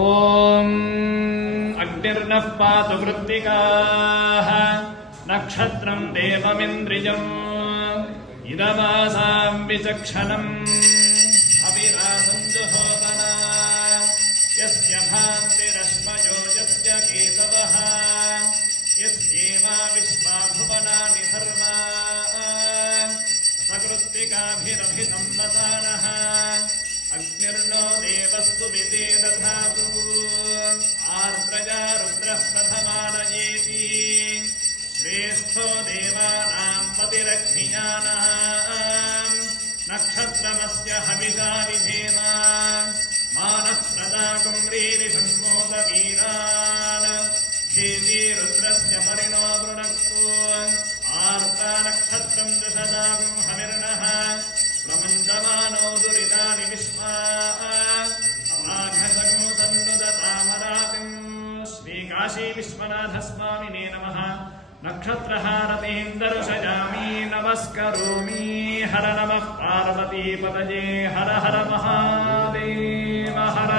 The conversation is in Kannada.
ಓಂ ಅಗ್ನಿರ್ನಃ ಪಾತು ವೃತ್ತಿಕಾಃ ನಕ್ಷತ್ರಂ ದೇವಮಿಂದ್ರಿಯಂ ಇದಮಾಸಾಂ ವಿಚಕ್ಷಣಂ ಅವಿರಾಸಂ ಜುಹೋತನ ಯಸ್ಯ ಭಾಂತಿರಶ್ಮಯೋ ಯಸ್ಯ ಕೇತವಃ ಯಸ್ಯೇವಾ ವಿಶ್ವಾ ಭುವನಾನಿ ಸರ್ವಾ ಸಕೃತ್ತಿಕಾಭಿರಭಿಸಂವಸಾನಃ ಅಗ್ನಿರ್ನೋ ದೇವಸ್ತು ವಿದೇ ದಧಾತು ಆರ್ದ್ರಜಾ ರುದ್ರಃ ಪ್ರಥಮಾನಯೇತಿ ಶ್ರೇಷ್ಠೋ ದೇವಾನಾಂ ಪತಿರಗ್ನಿಯಾನಾಂ ನಕ್ಷತ್ರಮಸ್ಯ ಹವಿಷಾ ವಿಧೇಮ ಮಾನಃ ಪ್ರದಾತುಂ ರೀರಿಷಣ್ಮೋದ ವೀರಾನ್ ಹೇತಿ ರುದ್ರಸ್ಯ ಪರಿಣೋ ವೃಣಕ್ತು ಆರ್ತಾ ನಕ್ಷತ್ರಂ ದಶದಾಗುಂ ಹವಿರ್ನಃ ಪ್ರಮಂಜಮಾನೋ ದುರಿತಾನಿ ವಿಶ್ವಾ ಅಮಾಘಸಗಂ ಸನ್ನುದತಾಮರಾತಿಂ ಶ್ರೀ ಕಾಶಿ ವಿಶ್ವನಾಥ ಸ್ವಾಮಿನೇ ನಮಃ ನಕ್ಷತ್ರಹಾರತೀಂ ದರ್ಶಯಾಮಿ ನಮಸ್ಕರೋಮಿ ಹರ ನಮಃ ಪಾರ್ವತೀಪತಯೇ ಹರ ಹರ ಮಹಾದೇವ ಹರ